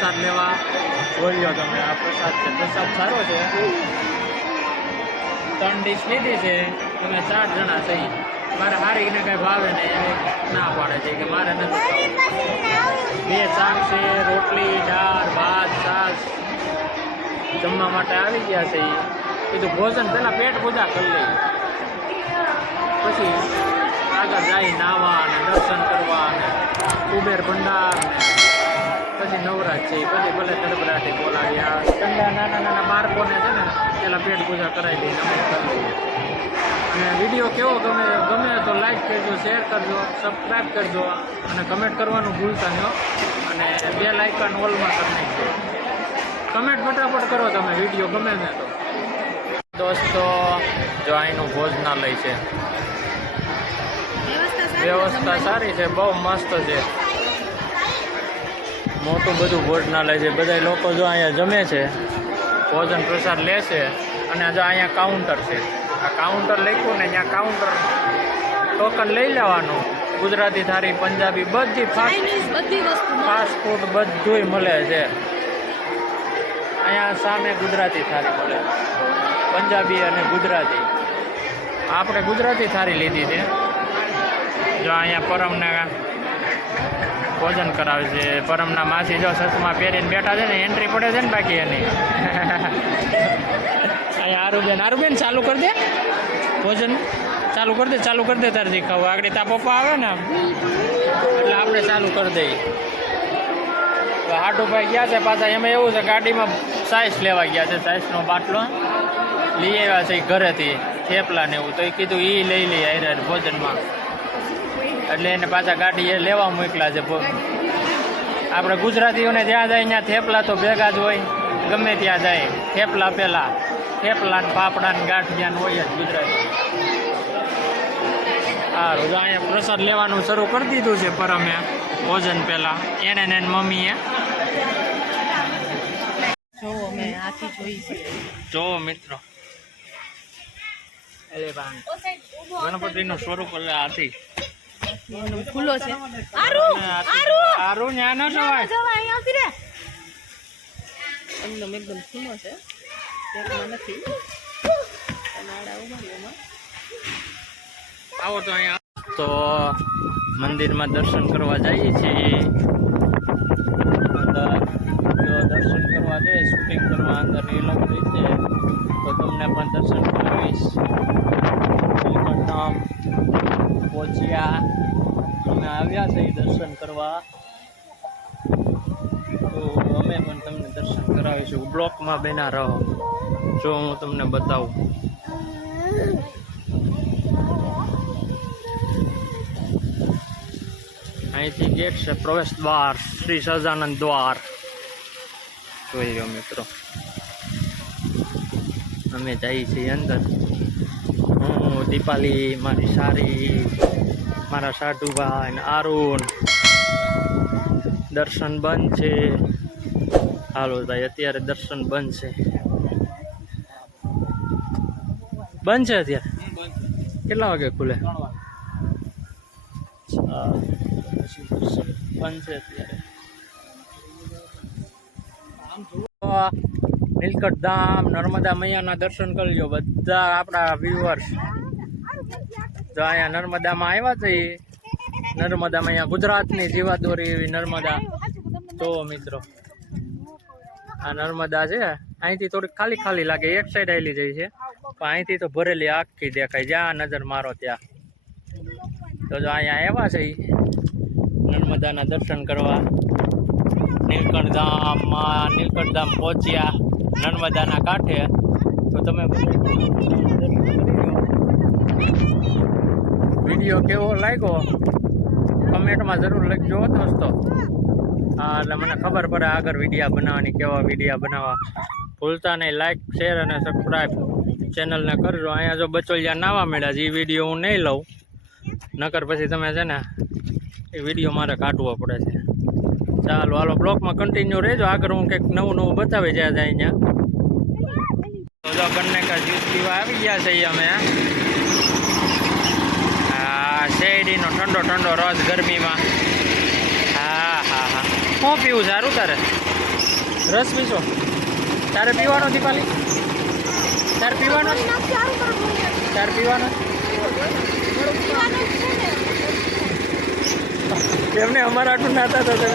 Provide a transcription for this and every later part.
પ્રસાદ લેવા. જોઈ લો તમે આ પ્રસાદ છે. પ્રસાદ સારો છે. ત્રણ ડીશ લીધી છે. તમે ચાર જણા છે મારે હારીને કાંઈ ભાવે ને એ ના પાડે છે કે મારે નથી બે શાક છે રોટલી દાળ ભાત છાશ. જમવા માટે આવી ગયા છે એ કીધું ભોજન પહેલાં પેટ પૂજા કરી લઈ પછી આગળ જાય નાવા અને દર્શન કરવા ને કુબેર ભંડાર ને પછી નવરાત્રી પછી ભલે તડબડાટી બોલાવ્યા ઠંડા નાના નાના બાળકોને છે ને પેલા પેટ પૂજા કરાવી દઈએ અને વીડિયો કેવો ગમે ગમે તો લાઈક કરજો શેર કરજો સબસ્ક્રાઈબ કરજો અને કમેન્ટ કરવાનું ભૂલતા નહીં અને બે લાઇકન ઓલમાં કરી નાખજો. કમેન્ટ ફટાફટ કરો તમે વીડિયો ગમે ને તો. દોસ્તો જો અહીંનું ભોજનાલય છે. વ્યવસ્થા સારી છે બહુ મસ્ત છે. મોટું બધું ભોજનાલય છે. બધા લોકો જો અહીંયા જમે છે ભોજન પ્રસાદ લે છે અને જો અહીંયા કાઉન્ટર છે. આ કાઉન્ટર લખ્યું ને અહીંયા કાઉન્ટર ટોકન લઈ લેવાનું. ગુજરાતી થાળી પંજાબી બધી ફાસ્ટ બધી વસ્તુ મળે. ફાસ્ટ ફૂડ બધુંય મળે છે. અહીંયા સામે ગુજરાતી થાળી મળે. પંજાબી અને ગુજરાતી. આપણે ગુજરાતી થાળી લીધી છે. જો અહીંયા પરમને ભોજન કરાવે છે. પરમના માસી જો સસમાં પહેરીને બેઠા છે ને એન્ટ્રી પડે છે ને બાકી એની. અહીંયા આરુબેન આરુબેન ચાલુ કરી દે. ભોજન ચાલુ કરી દે, ચાલુ કરી દે તારે ખાવું. આગળ તા પપ્પા આવે ને એટલે આપણે ચાલુ કરી દઈએ. તો હાટુભાઈ ગયા છે પાછા, એમાં એવું છે, ગાડીમાં સાઈઝ લેવા ગયા છે, સાઈઝનો બાટલો. લઈ આવ્યા છે ઘરેથી થેપલા ને એવું. તો એ કીધું એ લઈ લઈએ ભોજનમાં. એટલે એને પાછા ગાડી એ લેવા મોકલા છે આપણે ગુજરાતીઓને જ્યાં જાય ત્યાં થેપલા તો ભેગા જ હોય. ગમે ત્યાં જાય. થેપલા પહેલાં. થેપલા ને પાપડા ને ગાંઠિયા હોય જ ગુજરાતી. સારું અહીંયા પ્રસાદ લેવાનું શરૂ કરી દીધું છે પરમે ભોજન પહેલાં. એને ને મમ્મીએ. જો મિત્રો. ગણપતિનું સ્વરૂપ એટલે હાથી ખુલ્લો છે. આરુ આરુ. આરું ન્યા ન જવાય જવા અહીં આવતી રે. એકદમ એકદમ ખુલ્લો છે. ત્યાં નથી. તમે આડા ઊભા આવો તો અહીંયા. તો મંદિરમાં દર્શન કરવા જઈએ છીએ. અંદર જો દર્શન કરવા દે શૂટિંગ કરવા અંદર એ લોકો રીતે તો તમને પણ દર્શન કરાવીશ. પહોંચ્યા અમે આવ્યા છે દર્શન કરવા. તો અમે પણ તમને દર્શન કરાવીશું. બ્લોકમાં બેના રહો. જો હું તમને બતાવું. અહીંથી ગેટ છે પ્રવેશ દ્વાર, શ્રી સહજાનંદ દ્વાર. જોઈ રહ્યો મિત્રો. અમે જઈએ છીએ અંદર. હું, દીપાલી, મારી સારી. મારા સાધુભાઈ ને આરુણ. દર્શન બંધ છે. હાલો ભાઈ, અત્યારે દર્શન બંધ છે. બંધ છે અત્યારે? કેટલા વાગે ખુલે? બંધ છે અત્યારે. નીલકંઠ ધામ નર્મદા મૈયાના દર્શન કરજો બધા આપણા વ્યુઅર્સ તો અહીંયા નર્મદામાં આવ્યા છે એ નર્મદામાં અહીંયા ગુજરાતની જીવાદોરી એવી નર્મદા. તો મિત્રો, આ નર્મદા છે. અહીંથી થોડીક ખાલી ખાલી લાગે, એક સાઈડ આવેલી જાય છે. પણ અહીંથી તો ભરેલી આખી દેખાય. જ્યાં નજર મારો ત્યાં. તો જો અહીંયા આવ્યા છે. નર્મદાના દર્શન કરવા. નીલકંઠધામમાં, નીલકંઠધામ પહોંચ્યા નર્મદાના કાંઠે. તો તમે વીડિયો કેવો લાગ્યો? કમેન્ટમાં જરૂર લખજો દોસ્તો. હા, એટલે મને ખબર પડે આગળ વિડીયા બનાવવાની, કેવા વિડીયા બનાવવા. ભૂલતા નહીં લાઈક શેર અને સબસ્ક્રાઈબ ચેનલને કરજો. અહીંયા જો બચોલિયા નાવા મળ્યા છે એ વીડિયો હું નહીં લઉં. નકર પછી તમે છે ને, એ વીડિયો મારે કાઢવો પડે છે. ચાલો, હાલો, બ્લોકમાં કન્ટિન્યુ રહેજો. આગળ હું કંઈક નવું નવું બતાવી જાય જાય અહીંયા. તો બંને કા જીવ પીવા આવી ગયા છે અમે શેરડીનો ઠંડો ઠંડો રસ ગરમીમાં. હા હા હા. શું પીવું સારું તારે? રસ પીશો? તારે પીવાનો દીપાલી તારે પીવાનો? તારે પીવાનો એમને અમારા આટલું નાતા તો તમે.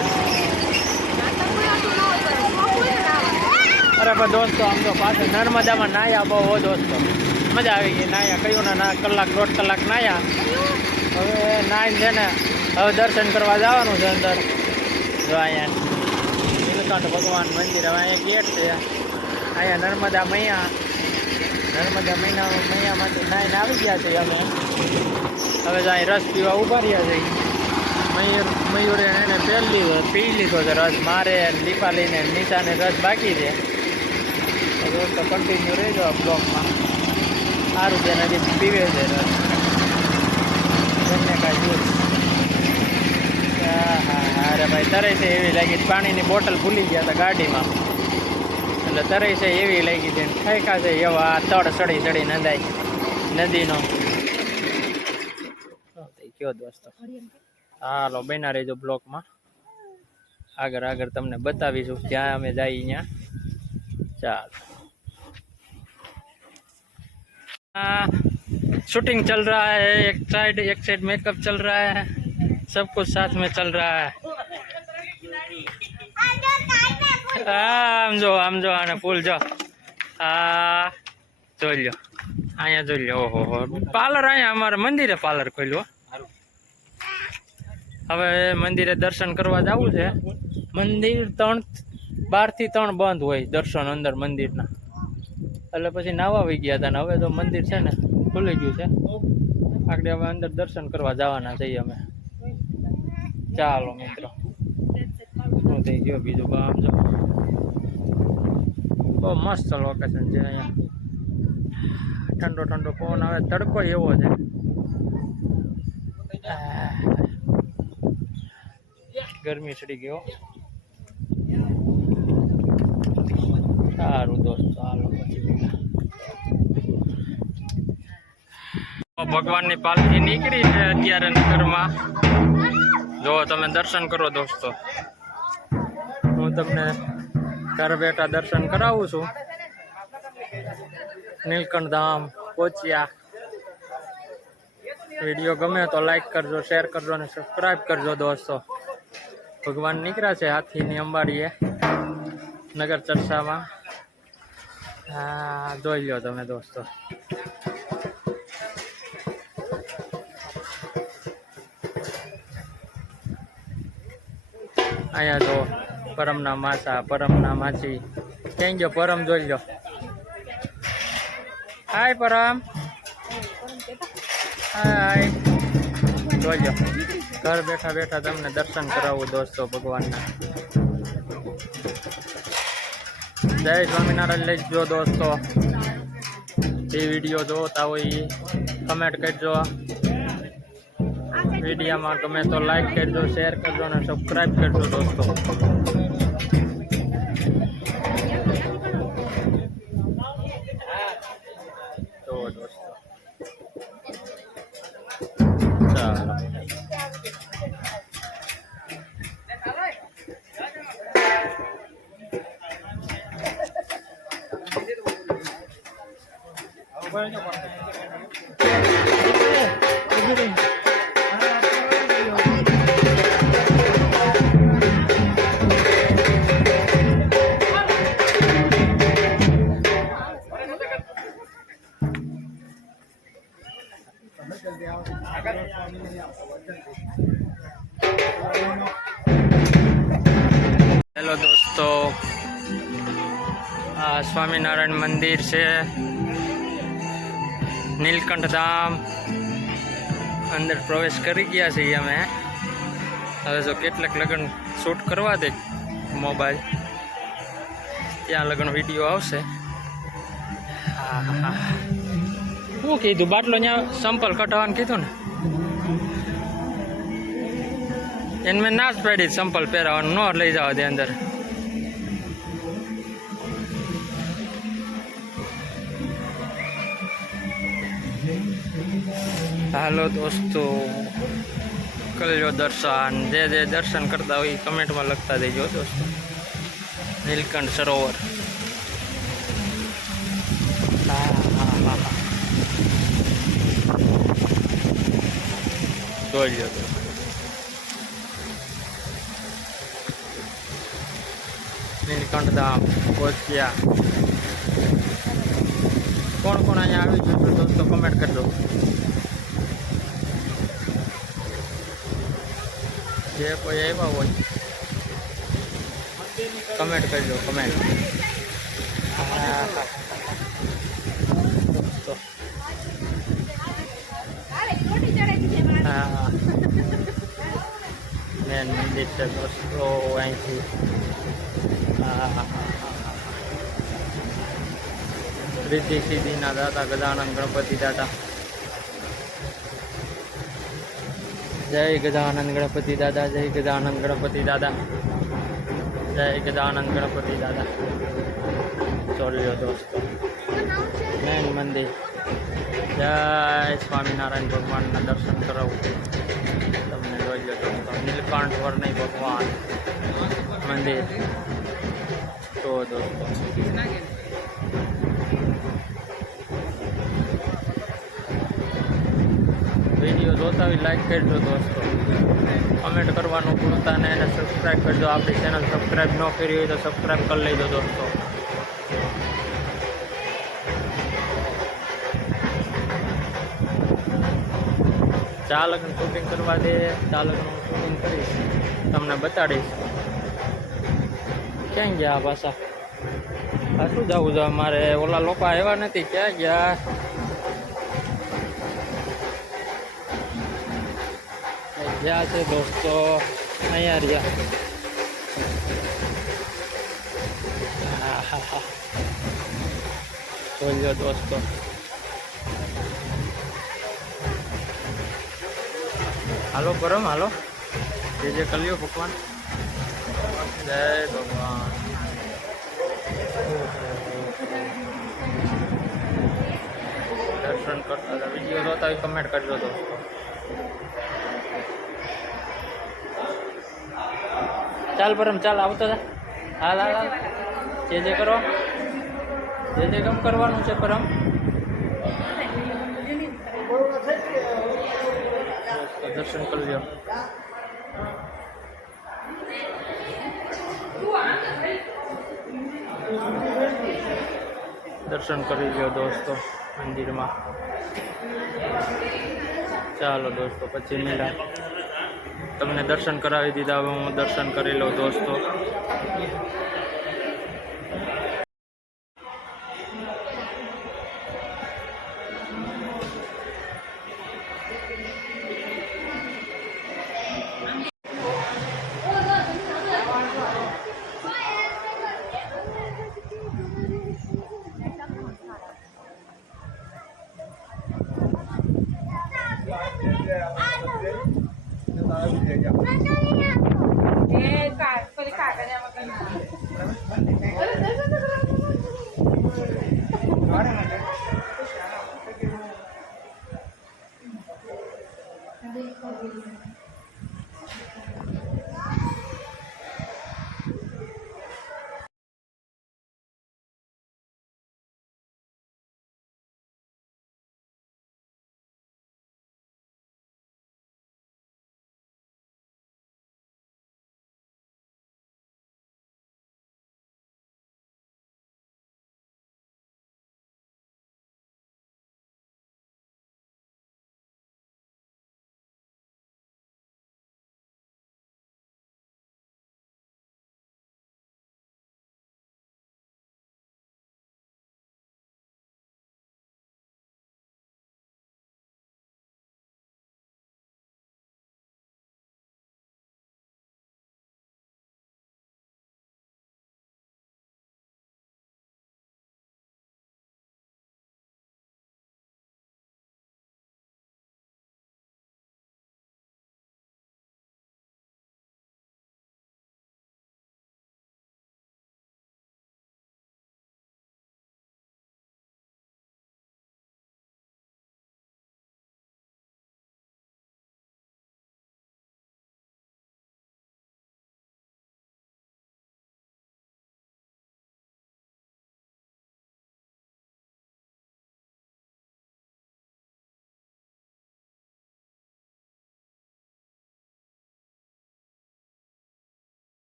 અરે, પણ દોસ્તો, આમ તો પાછળ નર્મદામાં નાયા બહુ દોસ્તો. મજા આવી ગઈ, નાયા. કયું ના, કલાક, દોઢ કલાક નાયા. હવે નાઈન છે ને, હવે દર્શન કરવા જવાનું છે અંદર. જો અહીંયા નીલકંઠ ભગવાન મંદિર, હવે અહીંયા ગેટ છે. અહીંયા નર્મદા મૈયા, નર્મદા મૈના મૈયામાંથી નાઈન આવી ગયા છે અમે. હવે જો અહીં રસ પીવા ઊભા રહ્યા છે. મયુર, મયુરે એને પહેલી લીધો પી લીધો છે રસ મારે દીપાલીને નીચાને રસ બાકી છે. તો દોસ્તો કન્ટિન્યુ રહેજો આ બ્લોગમાં સારું છે હજી પીવે છે રસ. બંને કાંઈ હા અરે ભાઈ તરે છે એવી લાગી પાણીની બોટલ ભૂલી ગયા હતા ગાડીમાં. એટલે તરે છે એવી લાગી છે. ઠેકા છે. એવા આ તળ સડી સડી નદાય. નદીનો. કયો દોસ્તો હાલો, બેના રહેજો બ્લોકમાં. આગળ આગળ તમને બતાવીશું ક્યાં અમે જઈએ ત્યાં ચાલો. शूटिंग चल रहा है एक साइड एक साइड मेकअप चल रहा है सब कुछ साथ में चल रहा है આમ જો આમ જો આને ફૂલ જો આ જોઈ લો અહીંયા જોઈ લો ઓહો હો પાર્લર અહીંયા અમારે મંદિરે પાર્લર ખોલ્યું હો. હવે મંદિરે દર્શન કરવા જવું છે મંદિર ત્રણ બારથી ત્રણ બંધ હોય દર્શન અંદર મંદિરના એટલે પછી નાવા આવી ગયા હતા ને હવે તો મંદિર છે ને ખુલી ગયું છે. આગળ હવે અંદર દર્શન કરવા જવાના છીએ અમે. ચાલો મિત્રો. શું થઈ ગયો? બીજું આમ જો. બહુ મસ્ત લોકેશન છે અહીંયા. ઠંડો ઠંડો પવન આવે, તડકો એવો છે. ગરમી ચડી ગયો સારું દોસ્તો હાલો પછી બીજા. તો ભગવાનની પાલખી નીકળી છે અત્યારે નગરમાં. જો તમે દર્શન કરો દોસ્તો. હું તમને ઘર બેઠા દર્શન કરાવું છું. નીલકંઠ ધામ, પોચ્યા. વીડિયો ગમે તો લાઈક કરજો શેર કરજો અને સબસ્ક્રાઈબ કરજો દોસ્તો. ભગવાન નીકળ્યા છે હાથીની અંબાડીએ નગર ચર્ચામાં. જોઈ લો તમે દોસ્તો. અહીંયા જો પરમના માસા, પરમના માછી ક્યાં ગયો? પરમ જોઈ લો હાય, પરમ. હાય. જોઈ લો ઘર બેઠા બેઠા તમને દર્શન કરાવું દોસ્તો ભગવાનના. જય સ્વામિનારાયણ લેજો દોસ્તો. જે વીડિયો જોતા હોય એ કમેન્ટ કરજો. વિડીયોમાં ગમે તો લાઈક કરજો શેર કરજો અને સબસ્ક્રાઈબ કરજો દોસ્તો. જો દોસ્તો. ચાલો. મંદિર છે. નીલકંઠ ધામ. અંદર પ્રવેશ કરી ગયા છીએ અમે. હવે જો કેટલાક લગ્ન શૂટ કરવા દે મોબાઈલ. ત્યાં લગ્ન વીડિયો આવશે. શું કીધું, બાટલો ત્યાં સંપલ કટાવવાનું કીધું ને? એને મેં ના જ પાડી સંપલ પહેરાવાનું ન લઈ જવા દે અંદર. હાલો દોસ્તો. કરજો દર્શન. જે જે દર્શન કરતા હોય કમેન્ટમાં લખતા દેજો દોસ્તો. નીલકંઠ સરોવર. જોઈ લો. નીલકંઠ ધામ પહોંચ્યા. કોણ કોણ અહીંયા આવી તો દોસ્તો, કમેન્ટ કરજો જે કોઈ આવ્યા હોય કમેન્ટ કરજો કમેન્ટ હા મેન મંદિર છે દોસ્તો અહીંથી રિદ્ધિ સિદ્ધિના દાતા ગજાનંદ ગણપતિ દાતા. જય ગજાનંદ ગણપતિ દાદા, જય ગજાનંદ ગણપતિ દાદા. જય ગજાનંદ ગણપતિ દાદા. ચોલ્યો દોસ્તો. મેન મંદિર. જય સ્વામિનારાયણ ભગવાનના દર્શન કરાવું તમને જોઈ લો નીલકાંઠ નીલકંઠ વર્ણિ ભગવાન મંદિર. તો દોસ્તો. જોતા હોય લાઈક કરજો દોસ્તો. કમેન્ટ કરવાનું ભૂલતા ને એને સબસ્ક્રાઈબ કરજો. આપણી ચેનલ સબસ્ક્રાઈબ ન કરી હોય તો સબસ્ક્રાઈબ કરી લેજો દોસ્તો. ચા લગ્ન શૂટિંગ કરવા દે. ચા લગ્ન શૂટિંગ કરીશ. તમને બતાડીશ. ક્યાં ગયા પાછા? શું જવું છે મારે ઓલા લોકો આવ્યા નથી. ક્યાં ગયા? ગયા છે દોસ્તો, અહીંયા રહ્યા. જોઈ દોસ્તો. હાલો પરમ, હાલો. જે જે કલ્યો ભગવાન. જય ભગવાન. દર્શન કરતા હતા. વીડિયો જોતા કમેન્ટ કરજો દોસ્તો. ચાલ પરમ, ચાલ, આવતો જા. હાલ હાલ હાલ. જે જે કરો. જે જે કામ કરવાનું છે પરમ. દોસ્તો દર્શન કરી લ્યો. દર્શન કરી લ્યો દોસ્તો, મંદિરમાં. ચાલો દોસ્તો, પછી મેળા. તમને દર્શન કરાવી દીધા હવે હું દર્શન કરી લઉં દોસ્તો.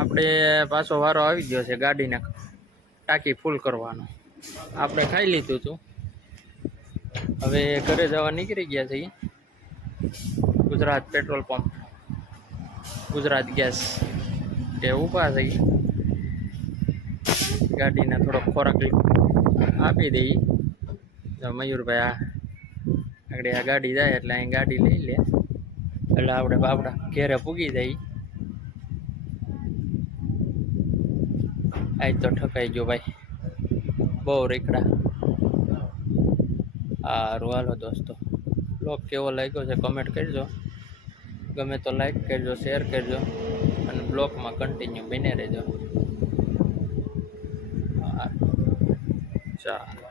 આપણે પાછો વારો આવી ગયો છે ગાડીને ટાંકી ફૂલ કરવાનો. આપણે ખાઈ લીધું હતું હવે ઘરે જવા નીકળી ગયા છીએ. Gujarat petrol pump. Gujarat gas એ ઊભા થઈ ગાડીને થોડો ખોરાક આપી દઈએ મયુરભાઈ આ, આગળ આ ગાડી જાય એટલે અહીં ગાડી લઈ લે. એટલે આપણે બાપડા ઘેરે પૂગી જઈએ આજ તો ઠકાઈ ગયો ભાઈ. બહુ રેકડા સારું હાલો દોસ્તો. બ્લોગ કેવો લાગ્યો છે કમેન્ટ કરજો. ગમે તો લાઈક કરજો શેર કરજો અને બ્લોગમાં કન્ટિન્યુ બને રહેજો. ચાલો.